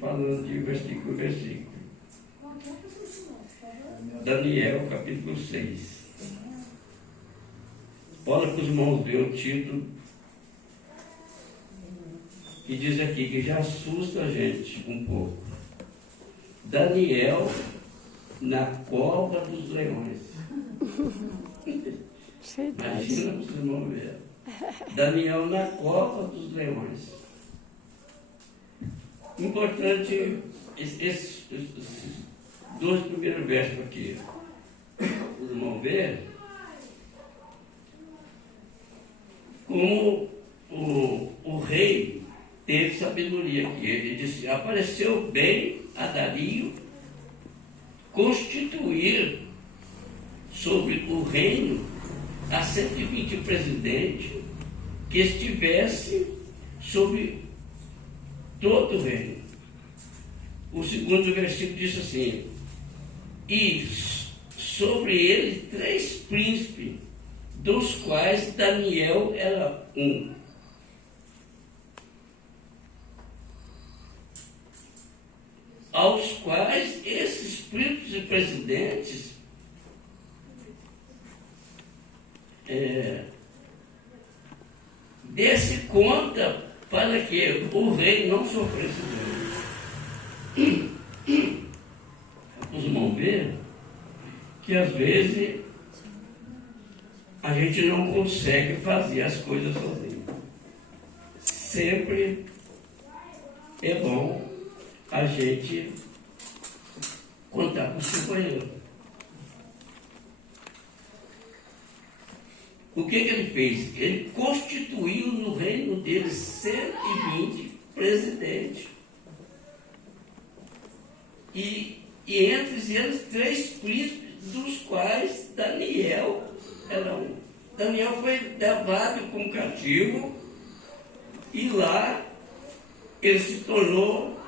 falando de versículo a versículo. Daniel, capítulo 6. Olha que os irmãos ver o título. E diz aqui que já assusta a gente um pouco. Daniel na cova dos leões. Imagina para os irmãos ver. Daniel na cova dos leões. Importante, esses dois primeiros versos aqui. Os irmãos ver como o rei teve sabedoria aqui. Ele disse: apareceu bem a Dario constituir sobre o reino a 120 presidentes que estivesse sobre todo o reino. O segundo versículo diz assim: e sobre ele 3 príncipes, dos quais Daniel era um. Aos quais esses príncipes e presidentes desse conta para que o rei não sofresse dano. Os irmãos ver que às vezes a gente não consegue fazer as coisas sozinho. Sempre é bom a gente contar com o seu companheiro. O que ele fez? Ele constituiu no reino dele 120 presidentes. E entre eles 3 príncipes, dos quais Daniel era um. Daniel foi levado como cativo e lá ele se tornou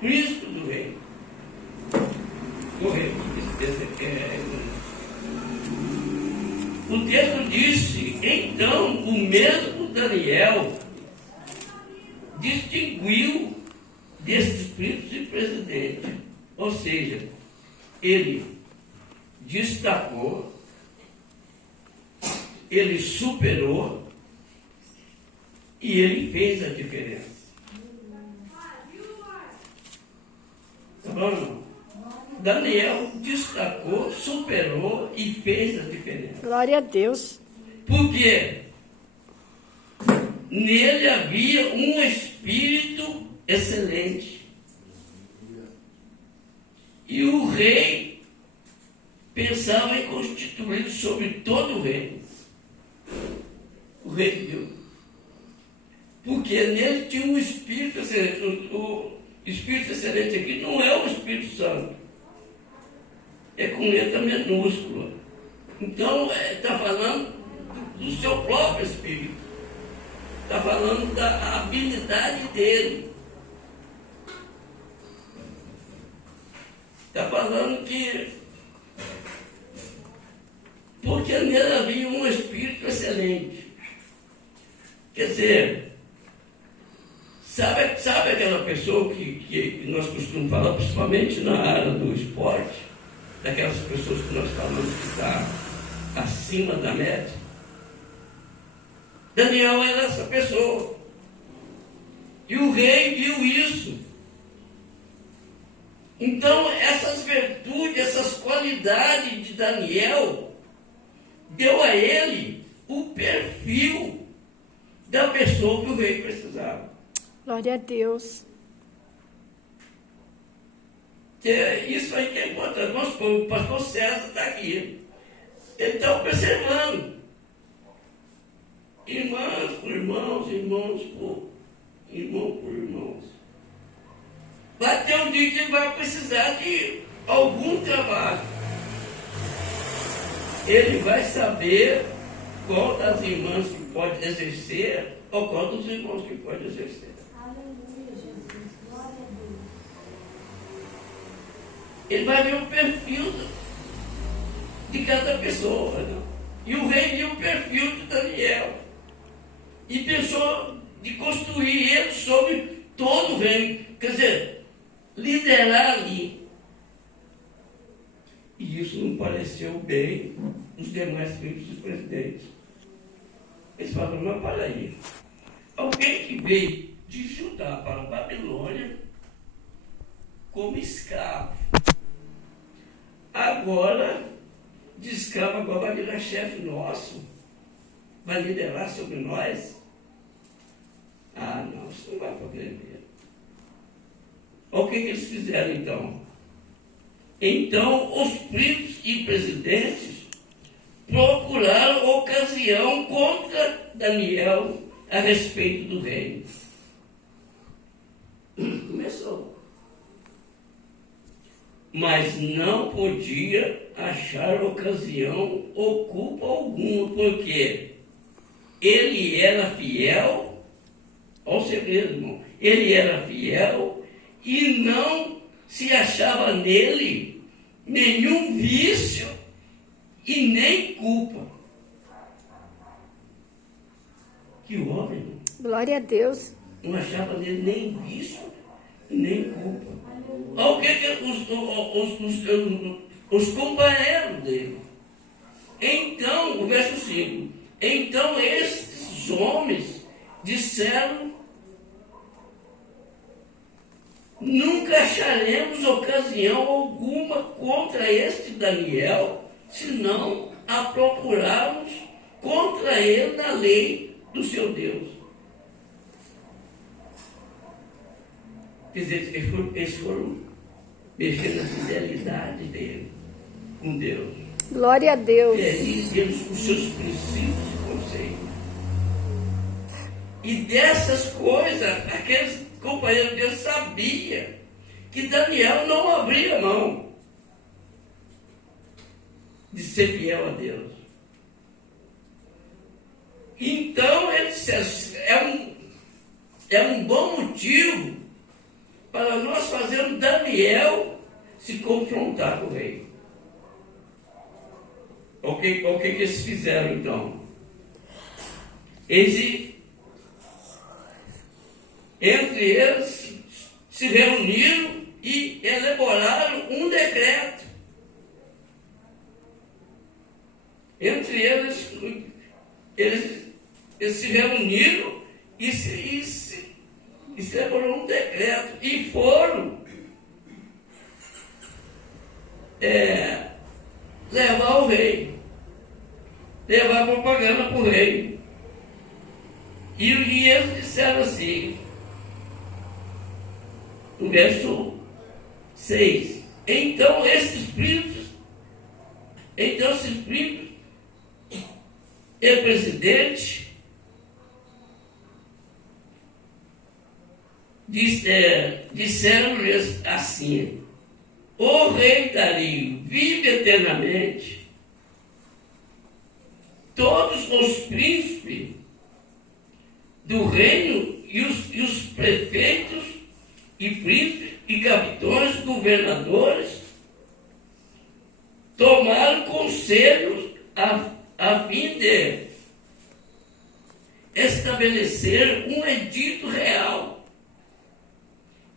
príncipe do reino. O texto disse: então o mesmo Daniel distinguiu desses príncipes e presidentes. Ou seja, ele destacou, ele superou e ele fez a diferença. Tá bom? Daniel destacou, superou e fez a diferença. Glória a Deus. Porque nele havia um espírito excelente. E o rei pensava em constituir sobre todo o reino. O rei de Deus. Porque nele tinha um espírito excelente. O espírito excelente aqui não é o Espírito Santo. É com letra minúscula. Então, está falando do seu próprio espírito. Está falando da habilidade dele. Está falando que porque nele havia um espírito excelente. Quer dizer, sabe aquela pessoa que nós costumamos falar, principalmente na área do esporte, daquelas pessoas que nós falamos que está acima da média? Daniel era essa pessoa. E o rei viu isso. Então, essas virtudes, essas qualidades de Daniel, deu a ele o perfil da pessoa que o rei precisava. Glória a Deus. Isso aí que é importante. O pastor César está aqui. Ele está observando. Irmãs por irmãos, irmãos por irmãos. Vai ter um dia que ele vai precisar de algum trabalho. Ele vai saber qual das irmãs que pode exercer ou qual dos irmãos que pode exercer. Aleluia, Jesus. Glória a Deus. Ele vai ver o perfil de cada pessoa. Né? E o rei viu o perfil de Daniel. E pensou de construir ele sobre todo o reino. Quer dizer, liderar ali. E isso não pareceu bem os demais filhos dos presidentes. Eles falaram, mas para aí. Alguém que veio de Judá para a Babilônia como escravo. Agora, de escravo, agora vai virar chefe nosso. Vai liderar sobre nós. Ah, não, isso não vai poder ver. O que eles fizeram então? Então, os príncipes e presidentes procuraram ocasião contra Daniel a respeito do reino. Começou. Mas não podia achar ocasião ou culpa alguma, porque ele era fiel, olha o segredo, irmão, ele era fiel e não se achava nele nenhum vício e nem culpa. Que homem, irmão. Glória a Deus. Não achava nele nem vício e nem culpa. Olha o que os companheiros dele. Então, o verso 5. Então estes homens disseram: nunca acharemos ocasião alguma contra este Daniel, senão a procurarmos contra ele na lei do seu Deus. Quer dizer, eles foram mexer na fidelidade dele com Deus. Glória a Deus. Eles com seus princípios e conceitos. E dessas coisas, aqueles companheiros deles sabiam que Daniel não abria mão de ser fiel a Deus. Então, ele disse, é um bom motivo para nós fazermos Daniel se confrontar com o rei. O que eles fizeram então? Entre eles se reuniram e elaboraram um decreto. Entre eles se reuniram e se elaborou um decreto e foram levar o rei, levar propaganda para o rei. E eles disseram assim, no verso 6, então esses príncipes e o presidente disseram-lhes assim: o rei Dario vive eternamente. Todos os príncipes do reino e os prefeitos e príncipes e capitães, governadores, tomaram conselhos a fim de estabelecer um edito real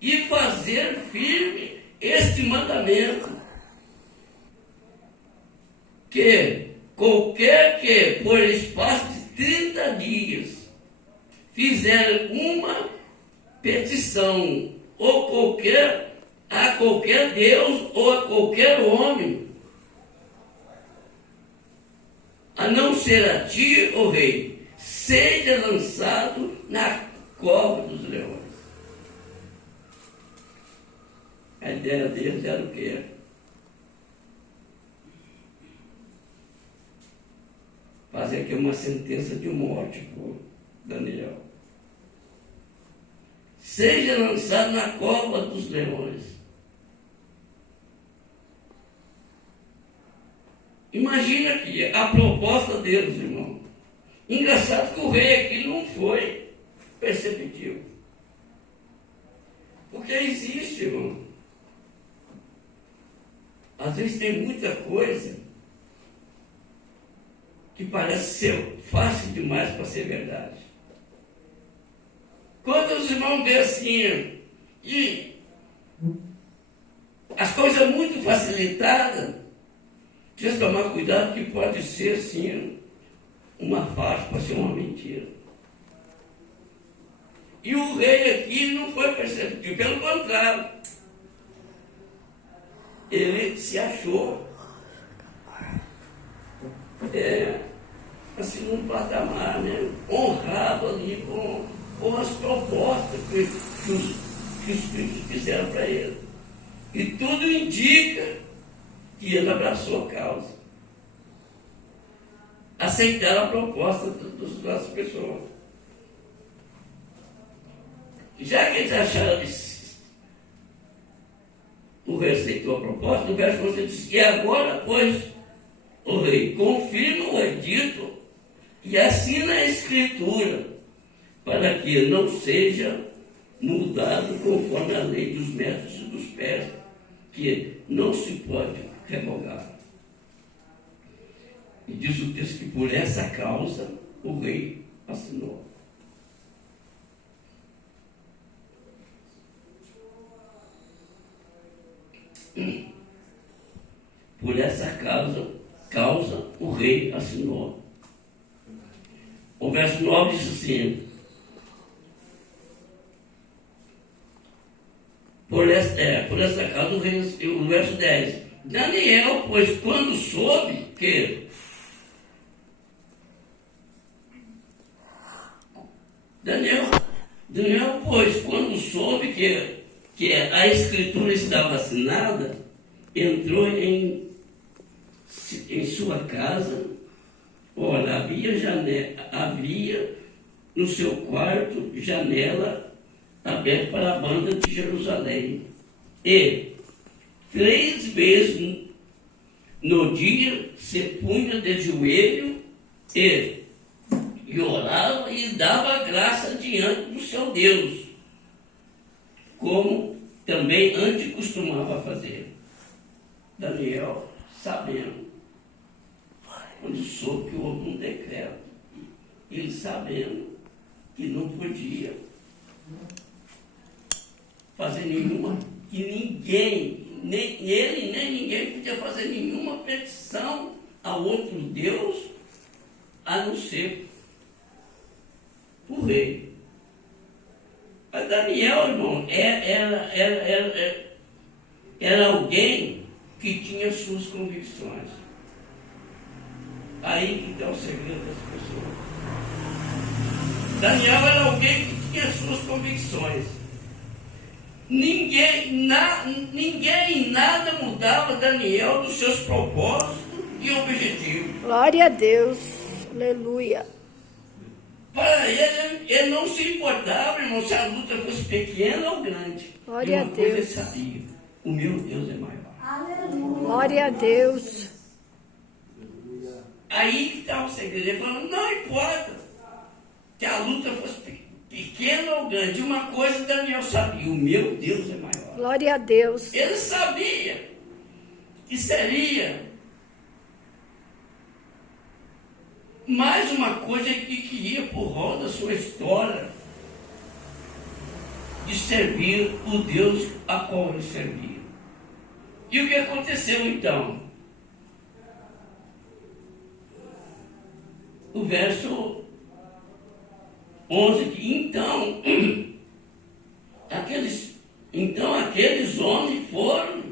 e fazer firme este mandamento, que qualquer que por espaço de 30 dias fizer uma petição a qualquer Deus ou a qualquer homem, a não ser a ti, ó rei, seja lançado na cova dos leões. A ideia deles era o quê? Fazer aqui uma sentença de morte por Daniel. Seja lançado na cova dos leões. Imagina aqui a proposta deles, irmão. Engraçado que o rei aqui não foi perceptivo. Porque existe, irmão. Às vezes tem muita coisa que parece ser fácil demais para ser verdade. Quando os irmãos veem assim, E as coisas muito facilitadas, precisa tomar cuidado que pode ser assim, uma farsa, pode ser uma mentira. E o rei aqui não foi perceptível, pelo contrário, ele se achou assim, num patamar, né? Honrado ali com as propostas que os filhos fizeram para ele. E tudo indica que ele abraçou a causa. Aceitaram a proposta das pessoas. Já que eles acharam isso, o rei aceitou a proposta, no verso 11 diz: e agora, pois, o rei confirma o edito e assina a escritura, para que não seja mudado conforme a lei dos métodos e dos pés, que não se pode revogar. E diz o texto que por essa causa o rei assinou. Por essa causa o rei assinou. O verso 9 diz assim: por essa causa o rei, o verso 10, Daniel, pois quando soube que Daniel, pois quando soube que a escritura estava assinada, entrou em sua casa. Ora, havia no seu quarto janela aberta para a banda de Jerusalém. E 3 vezes no dia se punha de joelho e orava e dava graça diante do seu Deus, como também antes costumava fazer. Daniel, sabendo, quando soube que houve um decreto, ele sabendo que não podia fazer nenhuma, que ninguém, nem ele, nem ninguém podia fazer nenhuma petição a outro Deus, a não ser o rei. Mas Daniel, irmão, era alguém que tinha suas convicções. Aí que está o segredo das pessoas. Daniel era alguém que tinha suas convicções. Ninguém em nada mudava Daniel dos seus propósitos e objetivos. Glória a Deus. Aleluia. Para ele não se importava, irmão, se a luta fosse pequena ou grande. Glória a Uma coisa ele Deus. sabia: o meu Deus é maior. Aleluia. Glória a Deus. Aí que está o segredo. Ele falou: não importa que a luta fosse pequena ou grande. Uma coisa Daniel sabia: o meu Deus é maior. Glória a Deus. Ele sabia que seria mais uma coisa que ia por roda a sua história de servir o Deus a qual ele servia. E o que aconteceu então? O verso 11, que então aqueles homens foram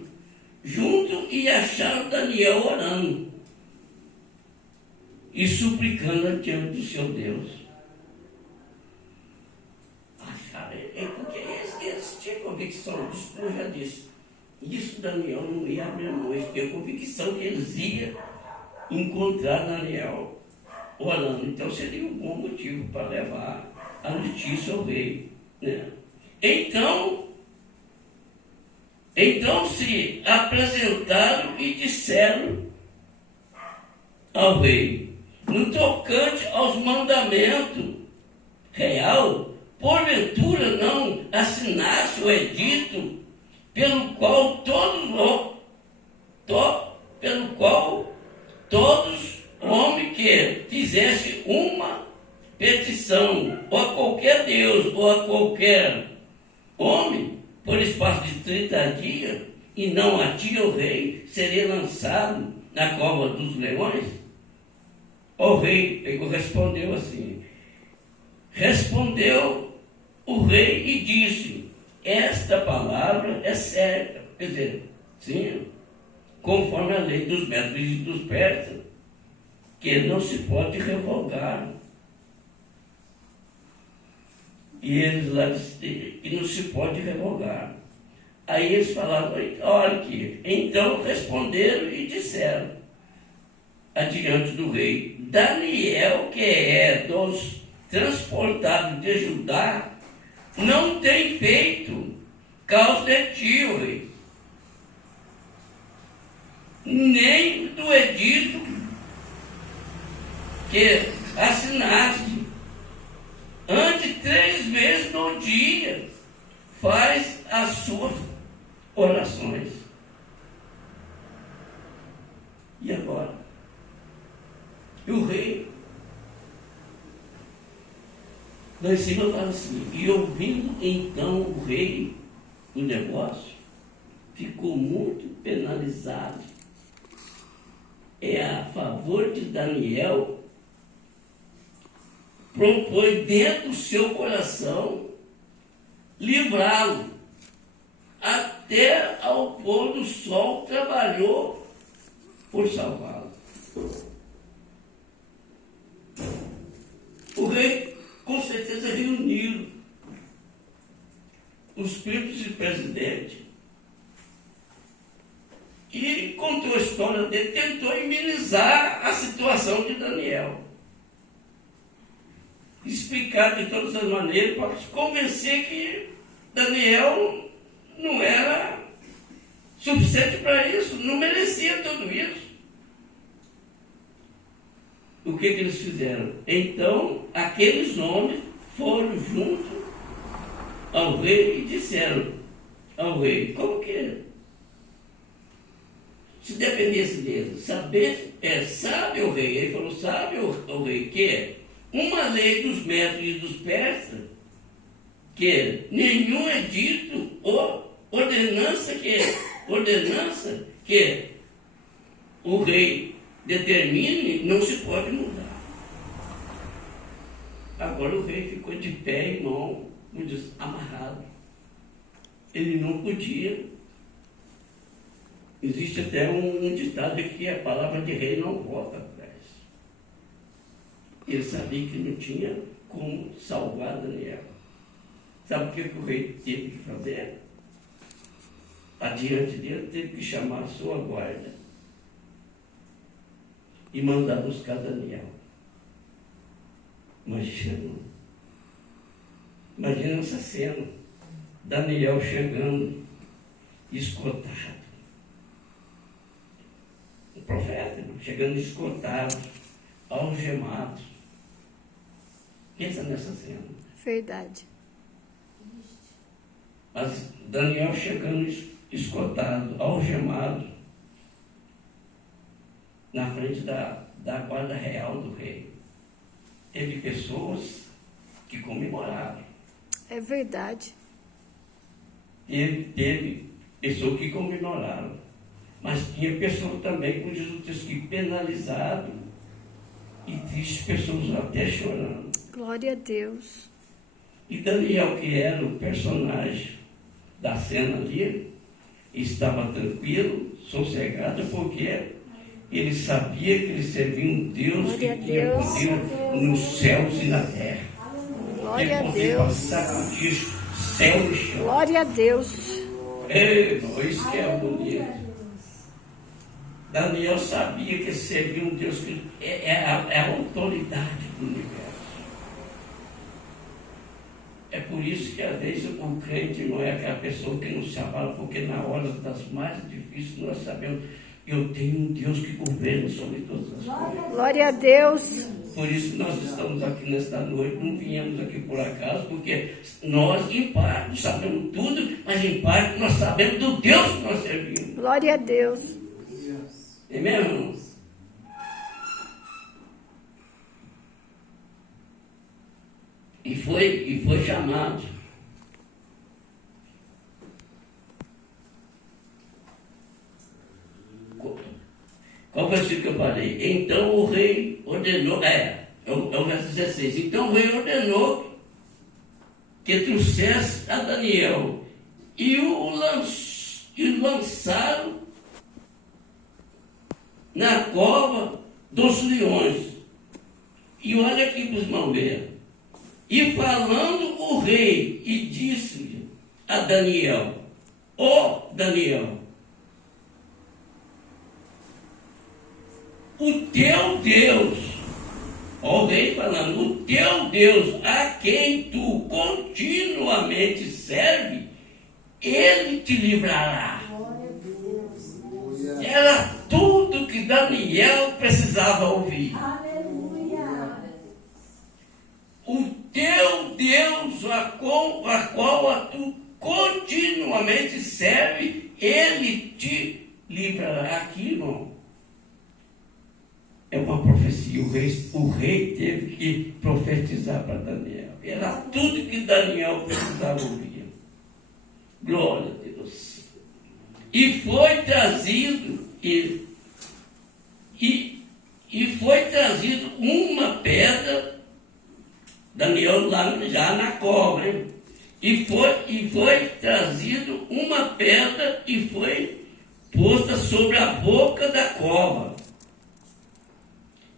junto e acharam Daniel orando e suplicando diante do seu Deus. Acharam, porque eles tinham convicção disso, como eu já disse. Isso Daniel não ia abrir mão, eles tinham convicção que eles iam encontrar Daniel orando. Então seria um bom motivo para levar a notícia ao rei, né? Então se apresentaram e disseram ao rei: no tocante aos mandamentos real, porventura não assinasse o edito pelo qual todos homem que fizesse uma petição ou a qualquer Deus ou a qualquer homem por espaço de 30 dias, e não a ti, o rei, seria lançado na cova dos leões? O rei respondeu assim. Respondeu o rei e disse, esta palavra é certa. Quer dizer, sim, conforme a lei dos medos e dos persas, que não se pode revogar. E eles lá disseram que não se pode revogar. Aí eles falaram, olha aqui. Então responderam e disseram, adiante do rei, Daniel, que é dos transportados de Judá, não tem feito causa de ti, ó rei, nem do edito que assinaste. Antes 3 vezes no dia faz as suas orações. E agora? E o rei, lá em cima fala assim, e ouvindo então o rei o negócio, ficou muito penalizado. É a favor de Daniel, propôs dentro do seu coração livrá-lo. Até ao pôr do sol trabalhou por salvá-lo. O rei, com certeza, reuniu os príncipes e presidentes e contou a história dele, tentou amenizar a situação de Daniel. Explicar de todas as maneiras para convencer que Daniel não era suficiente para isso, não merecia tudo isso. O que eles fizeram? Então, aqueles homens foram junto ao rei e disseram ao rei, como que se dependesse dele, sabe o rei, ele falou, sabe o rei que uma lei dos medos e dos persas, que nenhum edito ou ordenança que o rei determine não se pode mudar. Agora o rei ficou de pé e mão, como diz, amarrado. Ele não podia. Existe até um ditado que a palavra de rei não volta atrás. Ele sabia que não tinha como salvar Daniel. Sabe o que o rei teve que fazer? Adiante dele, teve que chamar a sua guarda e mandar buscar Daniel. Imagina essa cena. Daniel chegando, escotado. O profeta chegando escotado, algemado. Pensa nessa cena. Verdade. Mas Daniel chegando escotado, algemado, na frente da guarda real do rei. Teve pessoas que comemoraram. É verdade. Teve pessoas que comemoraram. Mas tinha pessoas também, como diz o texto, que penalizado e tristes, pessoas até chorando. Glória a Deus. E Daniel, que era o personagem da cena ali, estava tranquilo, sossegado, porque ele sabia que ele servia um Deus Glória que a tinha Deus. poder nos céus e na terra. Glória a Ele podia Deus. passar disso, céu e chão. Glória a Deus. Isso que é bonito. Daniel sabia que servia um Deus que é a autoridade do universo. É por isso que às vezes o crente não é aquela pessoa que não se abala, porque na hora das mais difíceis nós sabemos, eu tenho um Deus que governa sobre todas as coisas. Glória a Deus. Por isso nós estamos aqui nesta noite, não viemos aqui por acaso, porque nós em parte sabemos tudo, mas em parte nós sabemos do Deus que nós servimos. Glória a Deus. É mesmo, irmãos? E foi chamado. Olha o versículo que eu falei. Então o rei ordenou, é o verso 16. Então o rei ordenou que trouxesse a Daniel e o lançaram na cova dos leões. E olha aqui para os irmãos ver. E falando o rei, e disse a Daniel: ó Daniel, o teu Deus, ó o rei falando, o teu Deus, a quem tu continuamente serve, ele te livrará. Glória a Deus. Era tudo que Daniel precisava ouvir. Aleluia. O teu Deus, a qual tu continuamente serve, ele te livrará. Aqui, irmão, é uma profecia. O rei teve que profetizar para Daniel. Era tudo que Daniel precisava ouvir. Glória a Deus. E foi trazido, e foi trazido uma pedra, Daniel lá já na cova, hein? E foi trazido uma pedra e foi posta sobre a boca da cova.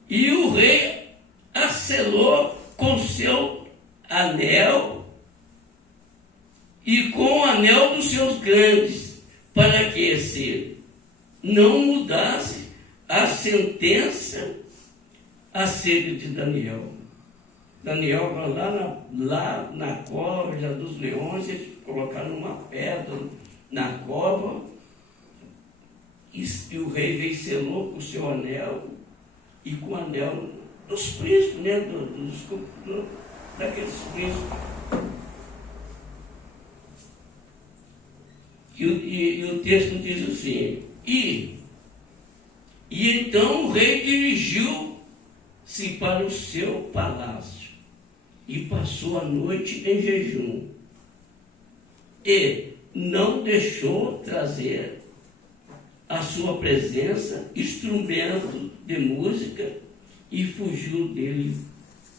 E o rei a selou com seu anel e com o anel dos seus grandes, para que se não mudasse a sentença acerca de Daniel. Daniel vai lá na cova dos leões, eles colocaram uma pedra na cova, e o rei veio e selou com o seu anel e com o anel dos príncipes, né? Daqueles príncipes. E o texto diz assim: e então o rei dirigiu-se para o seu palácio e passou a noite em jejum, e não deixou trazer à sua presença instrumento de música, e fugiu dele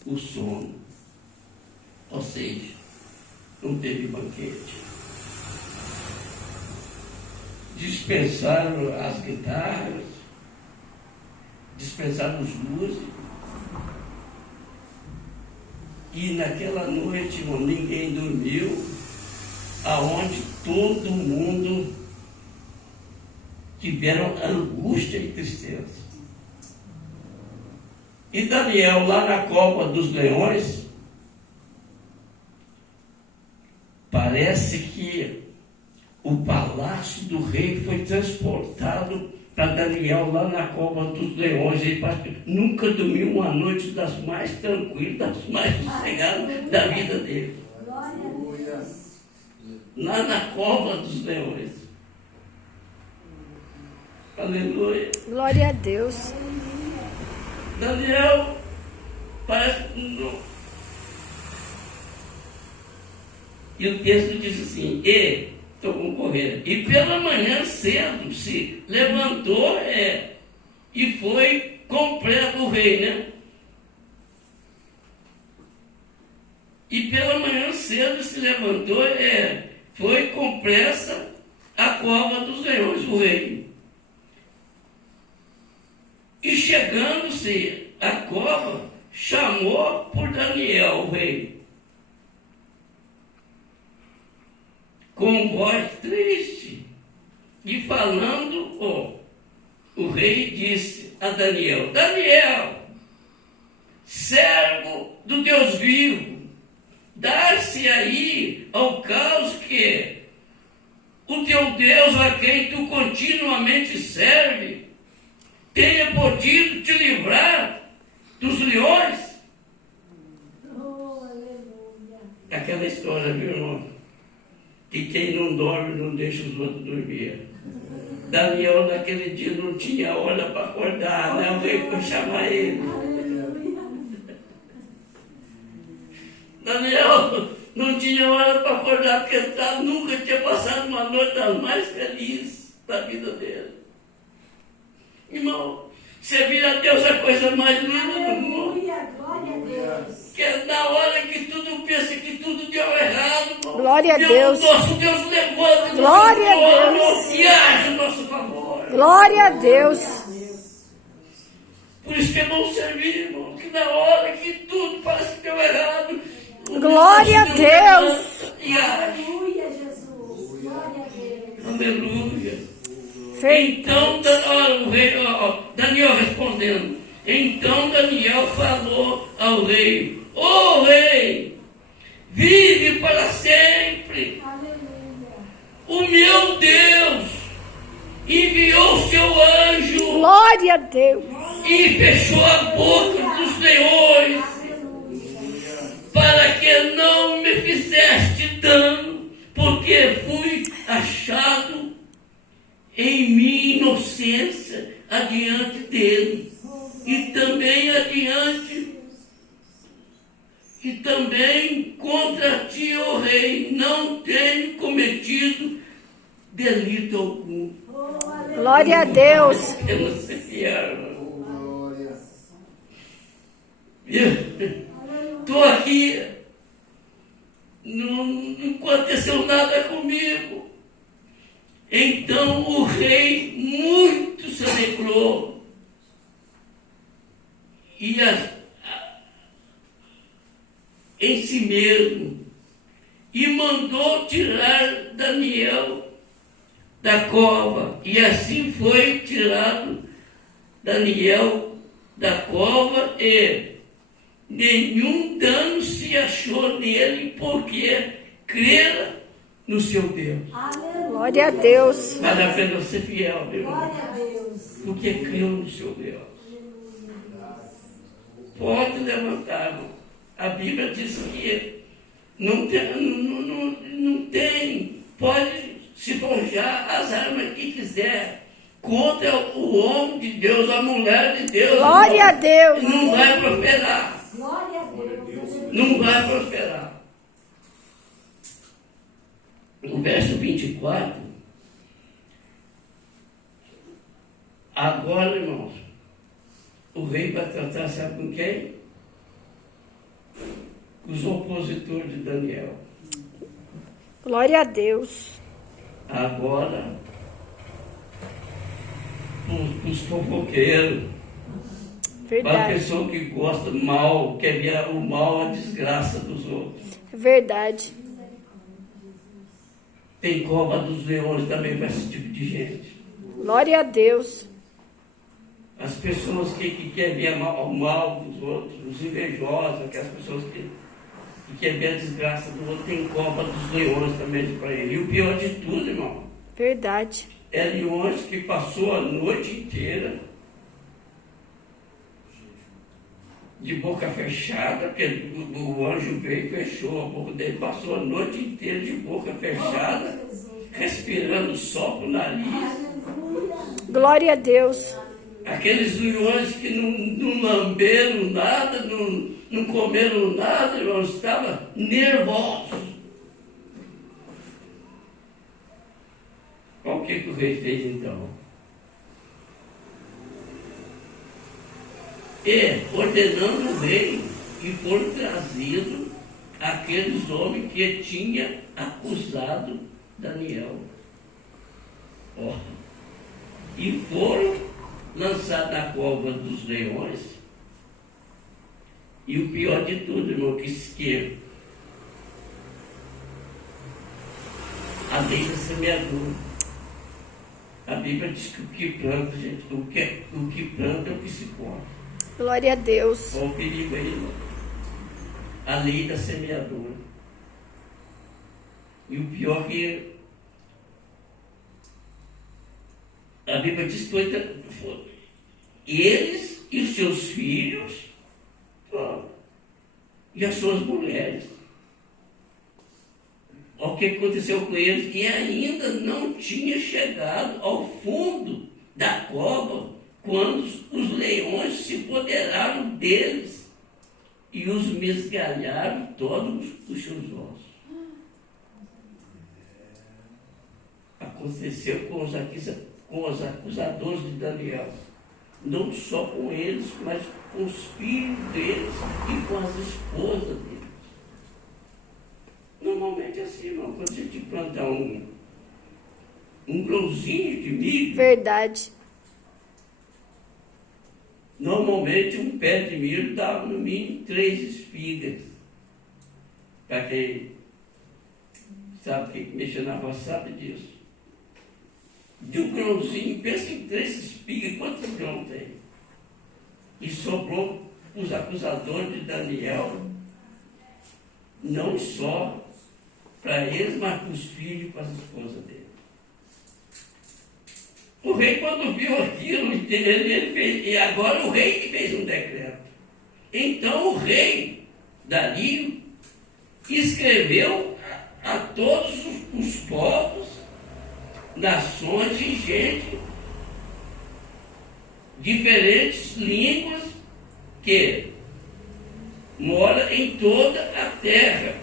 o sono. Ou seja, não teve banquete. Dispensaram as guitarras, dispensaram os músicos. E naquela noite, irmão, ninguém dormiu, aonde todo mundo tiveram angústia e tristeza. E Daniel, lá na cova dos leões, parece que o palácio do rei foi transportado para Daniel lá na cova dos leões. Ele nunca dormiu uma noite das mais tranquilas, das mais sossegadas da vida dele. Glória a Deus. Lá na cova dos leões. Aleluia. Glória a Deus. Daniel parece. E o texto diz assim: estou concorrendo. E pela manhã cedo se levantou e foi completo o rei, né? E pela manhã cedo se levantou, foi com pressa à cova dos leões, o rei. E chegando-se à cova, chamou por Daniel, o rei, com voz triste, e falando, o rei disse a Daniel: Daniel, servo do Deus vivo, dar-se aí ao caos que o teu Deus, a quem tu continuamente serve, tenha podido te livrar dos leões. Oh, aleluia. Aquela história, viu, irmão? Que quem não dorme não deixa os outros dormir. Daniel naquele dia não tinha hora para acordar, né? O rei foi chamar ele. Daniel não tinha hora para acordar, porque nunca tinha passado uma noite das mais felizes da vida dele. Irmão, Servir a Deus é a coisa mais linda do mundo. Aleluia, glória a Deus. Que é na hora que tudo pensa que tudo deu errado, irmão. Glória a Deus. Nosso Deus levanta, Glória a Deus. e age em nosso favor. Glória a Deus. Por isso que é bom servir, irmão. Que na hora que tudo parece que deu errado, o Glória a nosso Deus. levanta e age. Aleluia, Jesus. Glória a Deus. Aleluia. Feito. Então, o rei, Daniel respondendo. Então Daniel falou ao rei: Ó rei, vive para sempre. Aleluia. O meu Deus enviou seu anjo Glória a Deus. e fechou a boca dos leões Aleluia. para que não me fizeste dano, porque fui achado em minha inocência adiante dele, e também contra ti, ó rei, não tenho cometido delito algum. Oh, aleluia. Glória a Deus. Eu não sei fiel. Aleluia. Estou aqui, não aconteceu nada comigo. Então o rei muito se alegrou e em si mesmo e mandou tirar Daniel da cova. E assim foi tirado Daniel da cova e nenhum dano se achou nele, porque crera no seu Deus. Aleluia. Glória a Deus. Vale a pena ser fiel, meu irmão, Glória a Deus. porque creu no seu Deus. Pode levantar, irmão. A Bíblia diz que não tem, pode se forjar as armas que quiser contra o homem de Deus, a mulher de Deus. Glória irmão. a Deus. Não vai prosperar. Glória a Deus. Não vai prosperar. No verso 24, agora, irmãos, o rei vai tratar, sabe com quem? Os opositores de Daniel. Glória a Deus. Agora, os fofoqueiros, para a Verdade. pessoa que gosta do mal, quer ver o mal, a desgraça dos outros. Verdade. Tem cova dos leões também para esse tipo de gente. Glória a Deus. As pessoas que querem ver o mal dos outros, os invejosos, aquelas pessoas que querem ver a desgraça do outro, tem cova dos leões também para ele. E o pior de tudo, irmão, Verdade. é leões que passou a noite inteira de boca fechada, porque o anjo veio e fechou a boca dele, passou a noite inteira de boca fechada, respirando só com o nariz. Aleluia. Glória a Deus. Aqueles leões que não lamberam nada, não comeram nada, irmãos, estavam nervosos. O que o rei fez então? E, ordenando o rei, e foram trazidos aqueles homens que tinham acusado Daniel. Ó, e foram lançados na cova dos leões. E o pior de tudo, irmão, que a lei da semeadura. A Bíblia diz que o que planta, gente, o que planta é o que se come. Glória a Deus. Olha o perigo aí, irmão. A lei da semeadura. E o pior que a Bíblia diz que eles e os seus filhos, ó, e as suas mulheres. Olha o que aconteceu com eles. E ainda não tinha chegado ao fundo da cova quando os leões se apoderaram deles e os mesgalharam todos os seus ossos. Aconteceu com os acusadores de Daniel. não só com eles, mas com os filhos deles e com as esposas deles. Normalmente é assim, irmão, quando a gente planta um grãozinho de milho, Verdade. normalmente um pé de milho dá no mínimo 3 espigas. Para quem sabe que mexe na roça sabe disso. De um grãozinho, pensa em 3 espigas, quantos grãos tem? E sobrou os acusadores de Daniel, não só para eles, mas para os filhos e para as esposas dele. O rei, quando viu aquilo, ele fez, e agora o rei que fez um decreto. Então o rei Dario escreveu a todos os povos, nações e gente, diferentes línguas que mora em toda a terra.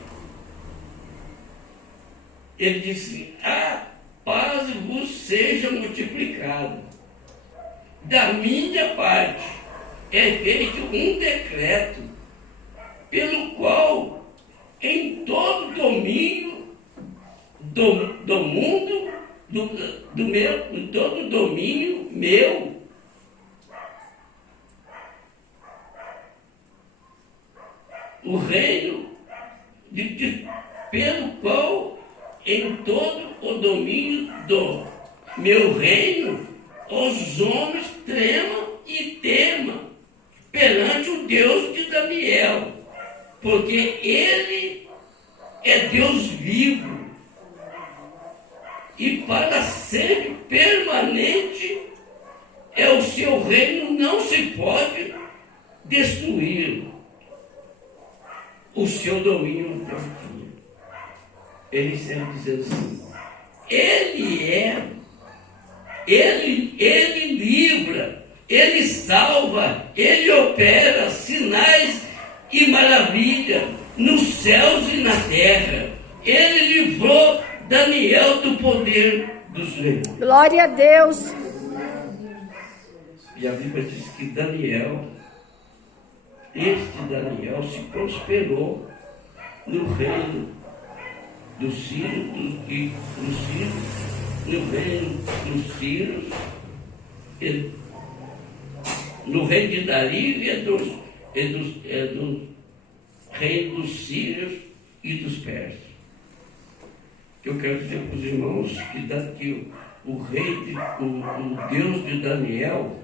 Ele disse: a paz vos seja multiplicada. Da minha parte é feito um decreto pelo qual em todo domínio do mundo, todo domínio meu, o reino pelo qual em todo o domínio do meu reino os homens tremam e temam perante o Deus de Daniel, porque ele é Deus vivo e para sempre permanente é o seu reino, não se pode destruir o seu domínio até o fim. Ele sempre dizendo assim: ele livra, ele salva, ele opera sinais e maravilha nos céus e na terra. Ele livrou Daniel do poder dos leões. Glória a Deus. E a Bíblia diz que Daniel, se prosperou no reino dos sírios, no reino dos sírios, no reino de Dario e do reino dos sírios e dos persas. Eu quero dizer para os irmãos que o Deus de Daniel,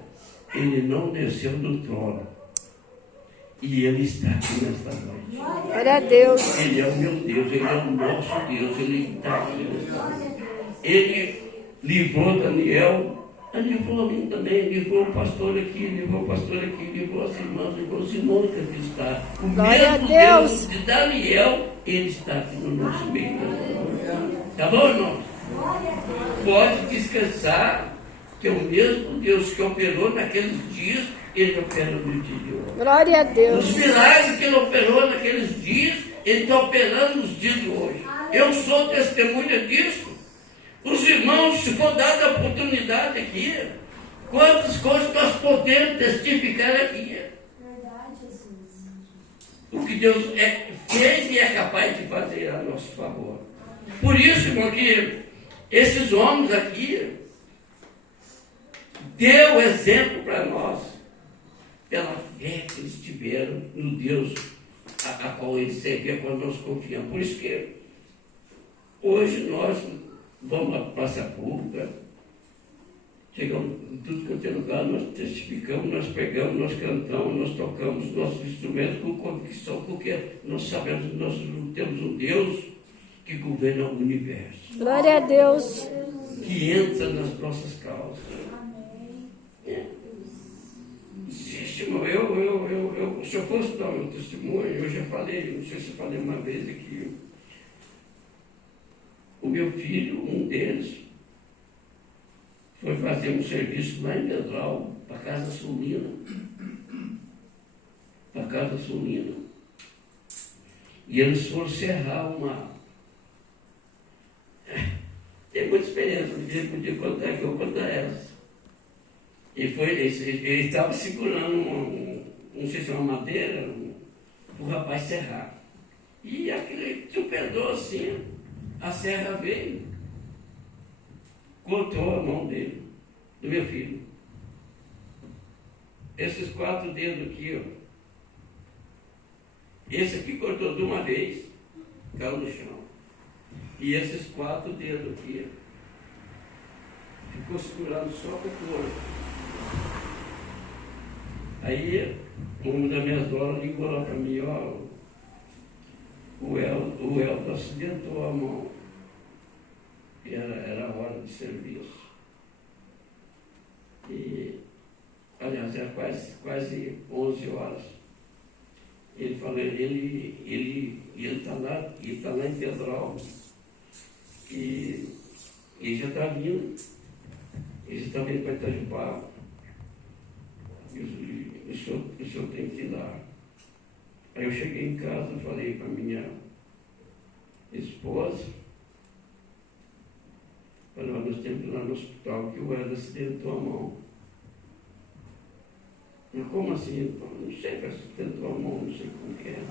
ele não desceu do trono. E ele está aqui nesta noite. Glória a Deus. Ele é o meu Deus, ele é o nosso Deus, ele está aqui nesta noite. Ele livrou Daniel, livrou a mim também, livrou o pastor aqui, livrou as irmãs, livrou os irmãos que aqui está. O Glória a mesmo Deus. Deus de Daniel, ele está aqui no nosso meio. Tá bom, irmão? Pode descansar que é o mesmo Deus que operou naqueles dias, ele opera no dia de hoje. Glória a Deus. Os milagres que ele operou naqueles dias, ele está operando nos dias de hoje. Eu sou testemunha disso. Os irmãos, se for dada a oportunidade aqui, quantas coisas nós podemos testificar aqui. O que Deus fez e é capaz de fazer a nosso favor. Por isso, irmão, que esses homens aqui deu exemplo para nós, pela fé que eles tiveram no Deus a qual eles serviam, a qual nós confiamos. Por isso que hoje nós vamos à praça pública, chegamos em tudo quanto é lugar, nós testificamos, nós pregamos, nós cantamos, nós tocamos nossos instrumentos com convicção, porque nós sabemos que nós temos um Deus que governa o universo, Glória a Deus. que entra nas nossas causas. Existe, irmão, se eu fosse dar um testemunho, eu já falei, não sei se eu falei uma vez aqui, o meu filho, um deles, foi fazer um serviço lá em Pedral, para a Casa Sulina. E eles foram serrar uma... Tem muita experiência, um dia podia contar que eu contar essa. Ele estava segurando não sei se é uma madeira, o rapaz serrar. E aquele trupedou assim, a serra veio, cortou a mão dele, do meu filho. Esses 4 dedos aqui, ó. Esse aqui cortou de uma vez, caiu no chão. E esses 4 dedos aqui, ó, ficou segurando só com o couro. Aí, uma das minhas donas ligou lá para mim, ó, o Elton acidentou a mão. Era hora de serviço. E, aliás, era quase 11 horas. Ele falou, ele está lá em Pedral. E ele já está vindo. Ele já está vindo para Itajubá. O senhor tem que ir lá. Aí eu cheguei em casa e falei para minha esposa, falei, nós temos que ir lá no hospital que o Ed acidentou a mão. Mas como assim? Não sei, acidentou a mão, não sei como que é.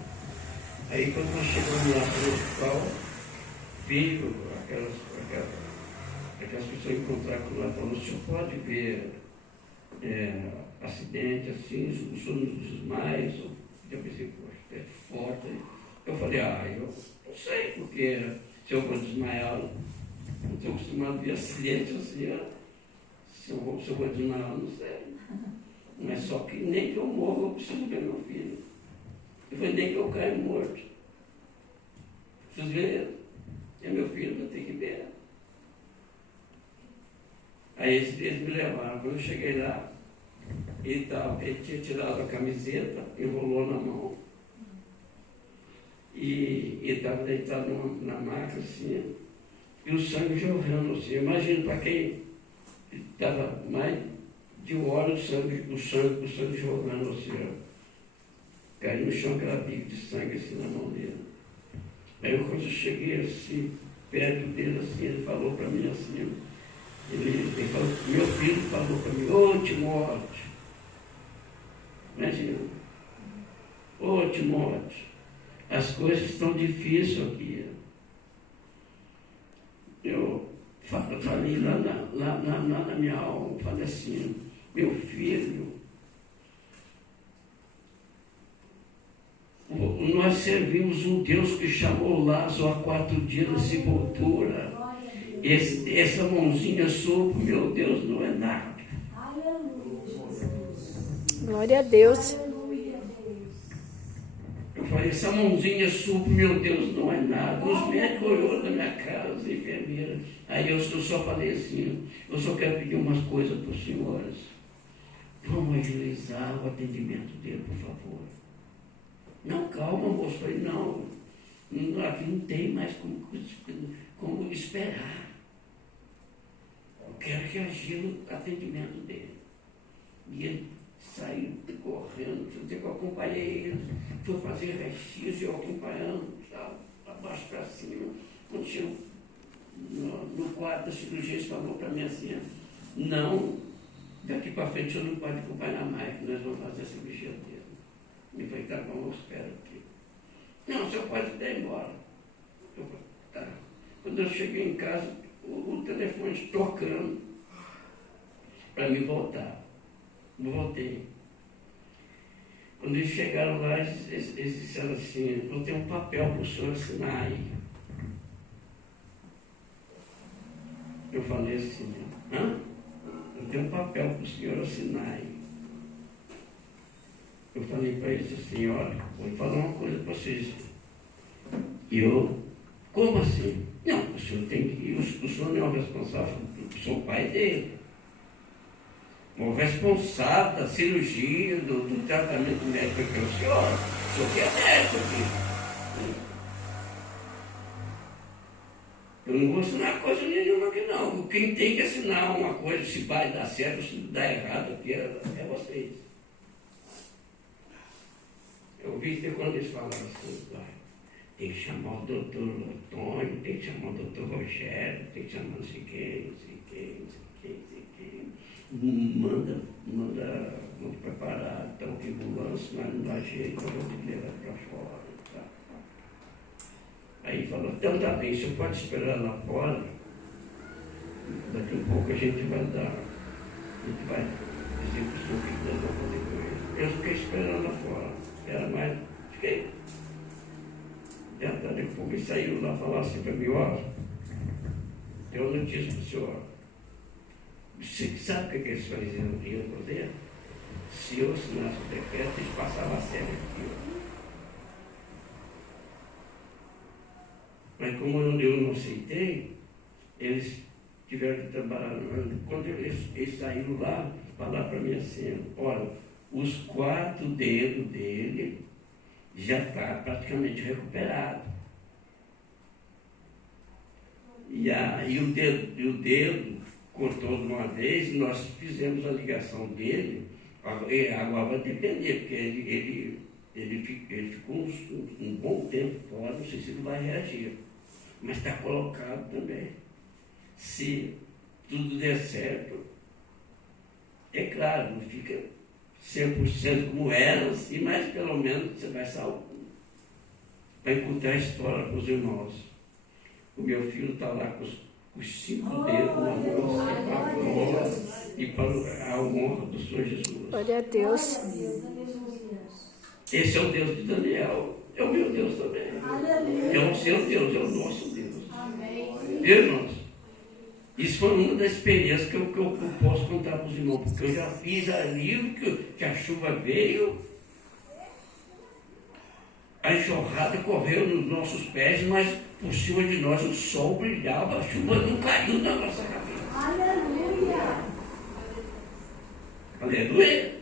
Aí quando nós chegamos lá no hospital, veio aquelas pessoas encontrar com nós, falaram, o senhor pode ver acidente assim, o senhor nos desmaia, eu pensei, poxa, é forte. Eu falei, eu não sei, porque se eu vou desmaiar, não estou acostumado a ver acidente assim, se eu vou desmaiar, não sei. Mas só que nem que eu morro, eu preciso ver meu filho. Eu falei, nem que eu caia morto. Preciso ver ele. É meu filho, vou ter que ver. Aí eles me levaram. Quando eu cheguei lá, ele tinha tirado a camiseta, enrolou na mão. E ele estava deitado na maca assim, e o sangue jorrando assim. Imagina para quem estava mais de hora o sangue jorrando assim, ó. Caiu no chão aquela bica de sangue assim na mão dele. Aí quando eu cheguei assim, perto dele assim, ele falou para mim assim, ele falou, meu filho falou para mim, ô Timóteo, imagina, ô Timóteo, as coisas estão difíceis aqui. Eu falei lá na minha alma, falei assim, meu filho, nós servimos um Deus que chamou Lázaro há 4 dias de sepultura. Essa mãozinha sua, meu Deus, não é nada. Glória a Deus. Eu falei, essa mãozinha sua, meu Deus, não é nada. Os médicos olhou da minha casa, enfermeira. Aí eu só falei assim, eu só quero pedir umas coisas para os senhores. Vamos agilizar o atendimento dele, por favor. Não, calma, moço. Eu falei, não, aqui não tem mais como esperar. Eu quero que agile o atendimento dele. E ele saiu correndo, eu acompanhei ele, foi fazer raio-x, eu acompanhando, abaixo para cima. Quando chegou no quarto da cirurgia, ele falou para mim assim, não, daqui para frente eu não pode acompanhar mais, nós vamos fazer a cirurgia dele. Eu falei, tá bom, eu espero aqui. Não, o senhor pode ir embora. Eu falei, tá. Quando eu cheguei em casa, o telefone tocando para me voltar. Eu voltei. Quando eles chegaram lá, eles disseram assim, eu tenho um papel para o senhor assinar aí. Eu falei assim, eu tenho um papel para o senhor assinar aí. Eu falei para eles assim, olha, vou falar uma coisa para vocês. E eu, como assim? Não, o senhor tem que ir, o senhor não é o responsável, eu sou o pai dele. O responsável da cirurgia, do tratamento médico que é o senhor que é médico aqui. Eu não vou assinar coisa nenhuma aqui não. Quem tem que assinar uma coisa, se vai dar certo ou se dá errado aqui, é vocês. Eu vi que quando eles falaram assim, tem que chamar o doutor Antônio, tem que chamar o doutor Rogério, tem que chamar não sei quem, não sei quem, não sei quem, não sei quem. vamos preparar, então, que ambulância, mas não dá jeito, eu vou ter que levar para fora. Tá? Aí falou, então tá bem, você pode esperar lá fora, daqui a pouco a gente vai dizer para o senhor que nós vamos fazer com ele. Eu fiquei esperando lá fora, fiquei. Daqui a pouco ele saiu lá e falou assim para mim, ó, tem uma notícia para o senhor. Você sabe o que eles faziam no Rio de Janeiro? Se eu assinasse o decreto, eles passavam a série aqui, ó. Mas como eu não aceitei, eles tiveram que trabalhar. Quando eles saíram lá, falaram para mim assim, olha, os 4 dedos dele já está praticamente recuperado. E o dedo cortou de uma vez, nós fizemos a ligação dele, agora vai depender, porque ele ficou um bom tempo fora, não sei se ele vai reagir, mas está colocado também. Se tudo der certo, é claro, não fica 100% como era, assim, mas pelo menos você vai salvar, vai contar a história para os irmãos. O meu filho está lá com os 5 dedos na mão, para a glória e para a honra do Senhor Jesus. Glória a Deus. Esse é o Deus de Daniel, é o meu Deus também. É o seu Deus, é o nosso Deus. Irmãos, isso foi uma das experiências que eu posso contar para os irmãos, porque eu já fiz ali que a chuva veio, a enxurrada correu nos nossos pés, mas por cima de nós o sol brilhava, a chuva não caiu na nossa cabeça. Aleluia! Aleluia!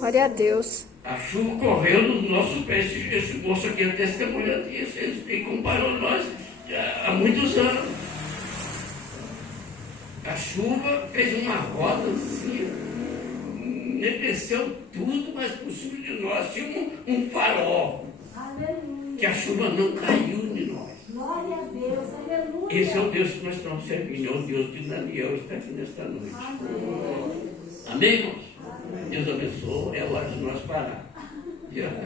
Glória a Deus. A chuva correu nos nossos pés. Esse moço aqui é testemunha disso. Ele comparou nós há muitos anos. A chuva fez uma roda assim, enegreceu tudo, mas por cima de nós tinha um farol. Aleluia! Que a chuva não caiu de nós. Glória a Deus! Aleluia! Esse é o Deus que nós estamos servindo, é o Deus de Daniel, está aqui nesta noite. Amém! Amém, irmãos? Deus abençoe, é hora de nós parar.